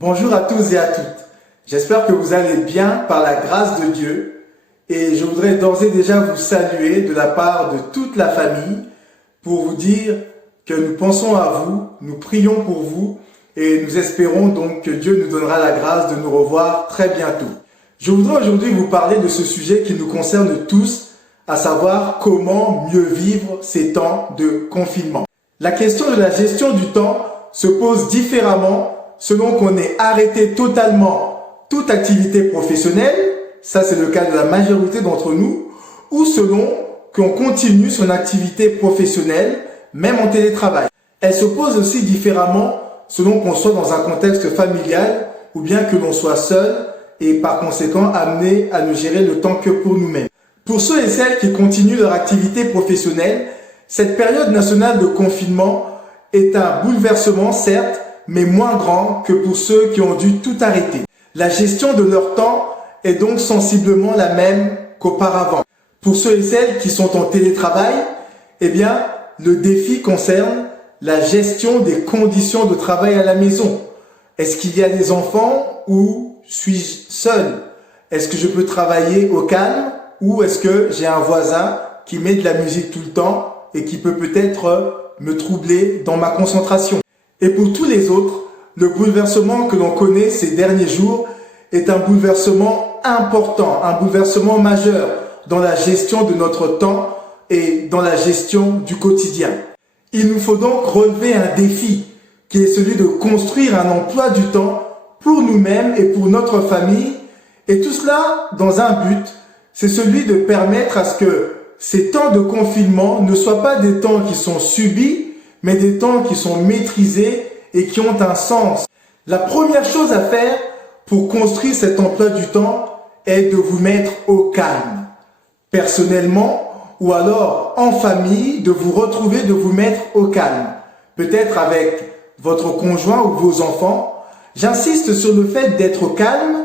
Bonjour à tous et à toutes. J'espère que vous allez bien par la grâce de Dieu et je voudrais d'ores et déjà vous saluer de la part de toute la famille pour vous dire que nous pensons à vous, nous prions pour vous et nous espérons donc que Dieu nous donnera la grâce de nous revoir très bientôt. Je voudrais aujourd'hui vous parler de ce sujet qui nous concerne tous, à savoir comment mieux vivre ces temps de confinement. La question de la gestion du temps se pose différemment selon qu'on ait arrêté totalement toute activité professionnelle, ça c'est le cas de la majorité d'entre nous, ou selon qu'on continue son activité professionnelle, même en télétravail. Elle se pose aussi différemment selon qu'on soit dans un contexte familial ou bien que l'on soit seul et par conséquent amené à ne gérer le temps que pour nous-mêmes. Pour ceux et celles qui continuent leur activité professionnelle, cette période nationale de confinement est un bouleversement certes, mais moins grand que pour ceux qui ont dû tout arrêter. La gestion de leur temps est donc sensiblement la même qu'auparavant. Pour ceux et celles qui sont en télétravail, eh bien, le défi concerne la gestion des conditions de travail à la maison. Est-ce qu'il y a des enfants ou suis-je seul? Est-ce que je peux travailler au calme ou est-ce que j'ai un voisin qui met de la musique tout le temps et qui peut peut-être me troubler dans ma concentration? Et pour tous les autres, le bouleversement que l'on connaît ces derniers jours est un bouleversement important, un bouleversement majeur dans la gestion de notre temps et dans la gestion du quotidien. Il nous faut donc relever un défi qui est celui de construire un emploi du temps pour nous-mêmes et pour notre famille. Et tout cela dans un but, c'est celui de permettre à ce que ces temps de confinement ne soient pas des temps qui sont subis, mais des temps qui sont maîtrisés et qui ont un sens. La première chose à faire pour construire cet emploi du temps est de vous mettre au calme. Personnellement ou alors en famille, de vous retrouver, de vous mettre au calme. Peut-être avec votre conjoint ou vos enfants. J'insiste sur le fait d'être au calme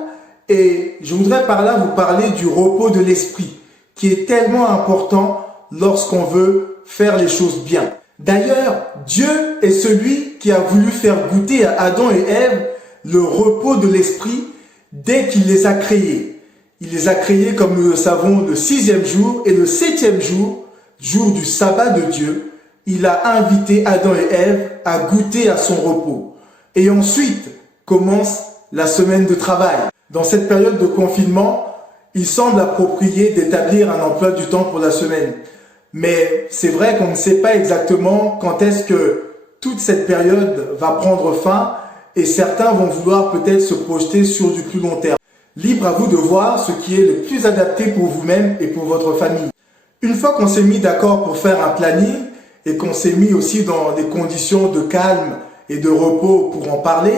et je voudrais par là vous parler du repos de l'esprit qui est tellement important lorsqu'on veut faire les choses bien. D'ailleurs, Dieu est celui qui a voulu faire goûter à Adam et Ève le repos de l'esprit dès qu'il les a créés. Il les a créés, comme nous le savons, le 6e jour et le 7e jour, jour du sabbat de Dieu. Il a invité Adam et Ève à goûter à son repos. Et ensuite commence la semaine de travail. Dans cette période de confinement, il semble approprié d'établir un emploi du temps pour la semaine. Mais c'est vrai qu'on ne sait pas exactement quand est-ce que toute cette période va prendre fin et certains vont vouloir peut-être se projeter sur du plus long terme. Libre à vous de voir ce qui est le plus adapté pour vous-même et pour votre famille. Une fois qu'on s'est mis d'accord pour faire un planning et qu'on s'est mis aussi dans des conditions de calme et de repos pour en parler,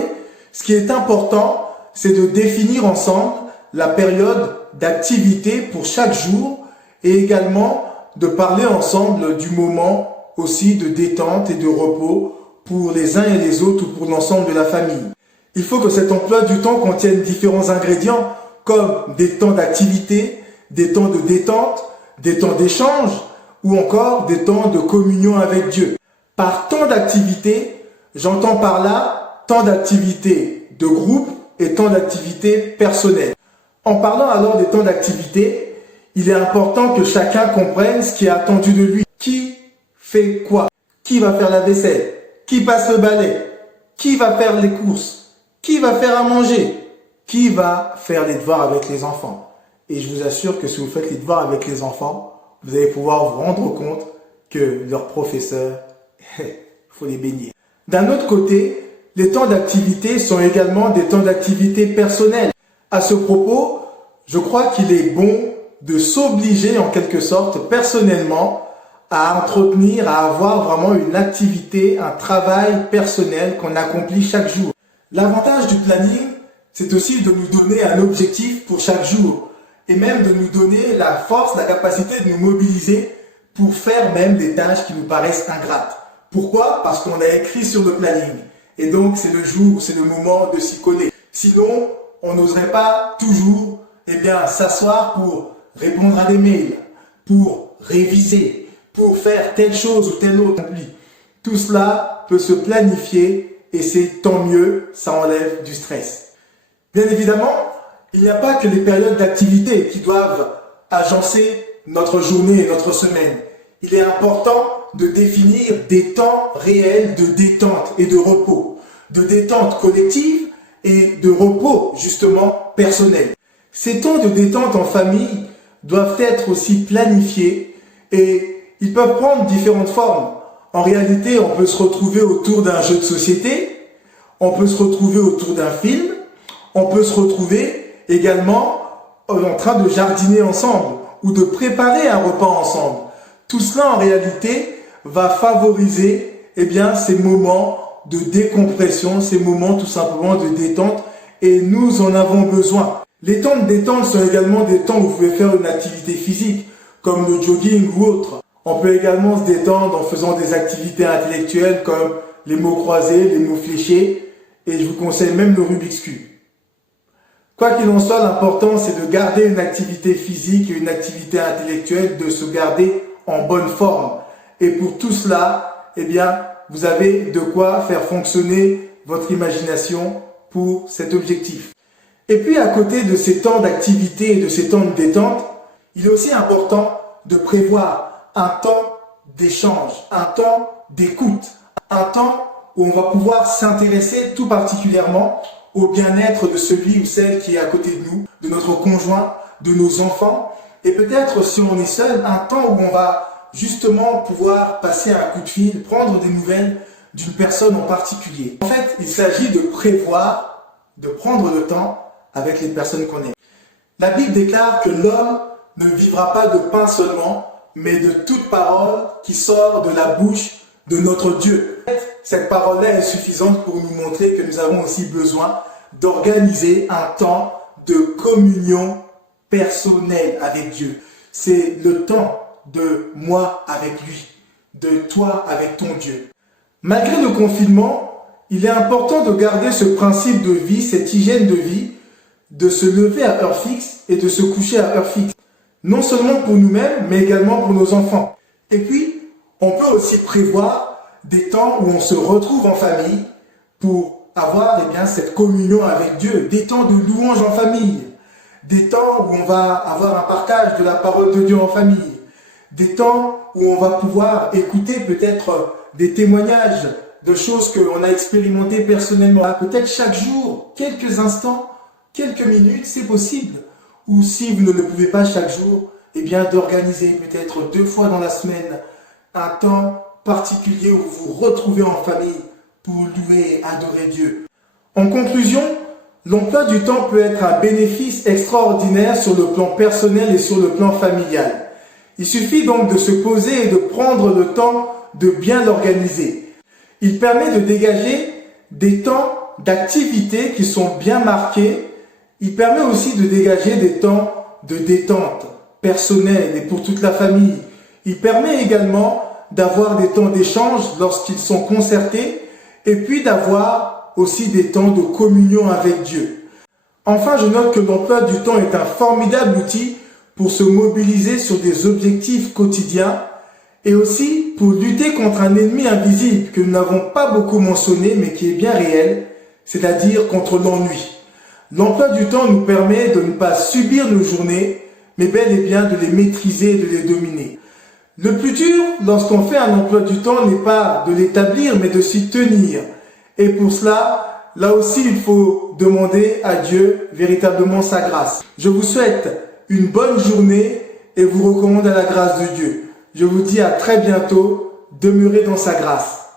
ce qui est important, c'est de définir ensemble la période d'activité pour chaque jour et également de parler ensemble du moment aussi de détente et de repos pour les uns et les autres ou pour l'ensemble de la famille. Il faut que cet emploi du temps contienne différents ingrédients comme des temps d'activité, des temps de détente, des temps d'échange ou encore des temps de communion avec Dieu. Par temps d'activité, j'entends par là temps d'activité de groupe et temps d'activité personnelle. En parlant alors des temps d'activité, il est important que chacun comprenne ce qui est attendu de lui. Qui fait quoi? Qui va faire la vaisselle? Qui passe le balai? Qui va faire les courses? Qui va faire à manger? Qui va faire les devoirs avec les enfants? Et je vous assure que si vous faites les devoirs avec les enfants, vous allez pouvoir vous rendre compte que leur professeur, il faut les bénir. D'un autre côté, les temps d'activité sont également des temps d'activité personnelle. À ce propos, je crois qu'il est bon de s'obliger en quelque sorte personnellement à entretenir, à avoir vraiment une activité, un travail personnel qu'on accomplit chaque jour. L'avantage du planning, c'est aussi de nous donner un objectif pour chaque jour et même de nous donner la force, la capacité de nous mobiliser pour faire même des tâches qui nous paraissent ingrates. Pourquoi? Parce qu'on a écrit sur le planning et donc c'est le jour, c'est le moment de s'y coller. Sinon, on n'oserait pas toujours s'asseoir pour répondre à des mails, pour réviser, pour faire telle chose ou telle autre. Tout cela peut se planifier et c'est tant mieux, ça enlève du stress. Bien évidemment, il n'y a pas que les périodes d'activité qui doivent agencer notre journée et notre semaine. Il est important de définir des temps réels de détente et de repos, de détente collective et de repos justement personnel. Ces temps de détente en famille doivent être aussi planifiés et ils peuvent prendre différentes formes. En réalité, on peut se retrouver autour d'un jeu de société, on peut se retrouver autour d'un film, on peut se retrouver également en train de jardiner ensemble ou de préparer un repas ensemble. Tout cela en réalité va favoriser ces moments de décompression, ces moments tout simplement de détente et nous en avons besoin. Les temps de détente sont également des temps où vous pouvez faire une activité physique comme le jogging ou autre. On peut également se détendre en faisant des activités intellectuelles comme les mots croisés, les mots fléchés et je vous conseille même le Rubik's Cube. Quoi qu'il en soit, l'important c'est de garder une activité physique et une activité intellectuelle, de se garder en bonne forme. Et pour tout cela, vous avez de quoi faire fonctionner votre imagination pour cet objectif. Et puis à côté de ces temps d'activité et de ces temps de détente, il est aussi important de prévoir un temps d'échange, un temps d'écoute, un temps où on va pouvoir s'intéresser tout particulièrement au bien-être de celui ou celle qui est à côté de nous, de notre conjoint, de nos enfants, et peut-être si on est seul, un temps où on va justement pouvoir passer un coup de fil, prendre des nouvelles d'une personne en particulier. En fait, il s'agit de prévoir, de prendre le temps avec les personnes qu'on aime. La Bible déclare que l'homme ne vivra pas de pain seulement, mais de toute parole qui sort de la bouche de notre Dieu. Cette parole-là est suffisante pour nous montrer que nous avons aussi besoin d'organiser un temps de communion personnelle avec Dieu. C'est le temps de moi avec lui, de toi avec ton Dieu. Malgré le confinement, il est important de garder ce principe de vie, cette hygiène de vie, de se lever à heure fixe et de se coucher à heure fixe. Non seulement pour nous-mêmes, mais également pour nos enfants. Et puis, on peut aussi prévoir des temps où on se retrouve en famille pour avoir cette communion avec Dieu, des temps de louange en famille, des temps où on va avoir un partage de la parole de Dieu en famille, des temps où on va pouvoir écouter peut-être des témoignages de choses qu'on a expérimentées personnellement. Peut-être chaque jour, quelques instants, quelques minutes, c'est possible. Ou si vous ne le pouvez pas chaque jour, d'organiser peut-être 2 fois dans la semaine un temps particulier où vous vous retrouvez en famille pour louer et adorer Dieu. En conclusion, l'emploi du temps peut être un bénéfice extraordinaire sur le plan personnel et sur le plan familial. Il suffit donc de se poser et de prendre le temps de bien l'organiser. Il permet de dégager des temps d'activité qui sont bien marqués. Il permet aussi de dégager des temps de détente personnelle et pour toute la famille. Il permet également d'avoir des temps d'échange lorsqu'ils sont concertés et puis d'avoir aussi des temps de communion avec Dieu. Enfin, je note que l'emploi du temps est un formidable outil pour se mobiliser sur des objectifs quotidiens et aussi pour lutter contre un ennemi invisible que nous n'avons pas beaucoup mentionné mais qui est bien réel, c'est-à-dire contre l'ennui. L'emploi du temps nous permet de ne pas subir nos journées, mais bel et bien de les maîtriser et de les dominer. Le plus dur, lorsqu'on fait un emploi du temps, n'est pas de l'établir, mais de s'y tenir. Et pour cela, là aussi, il faut demander à Dieu véritablement sa grâce. Je vous souhaite une bonne journée et vous recommande à la grâce de Dieu. Je vous dis à très bientôt, demeurez dans sa grâce.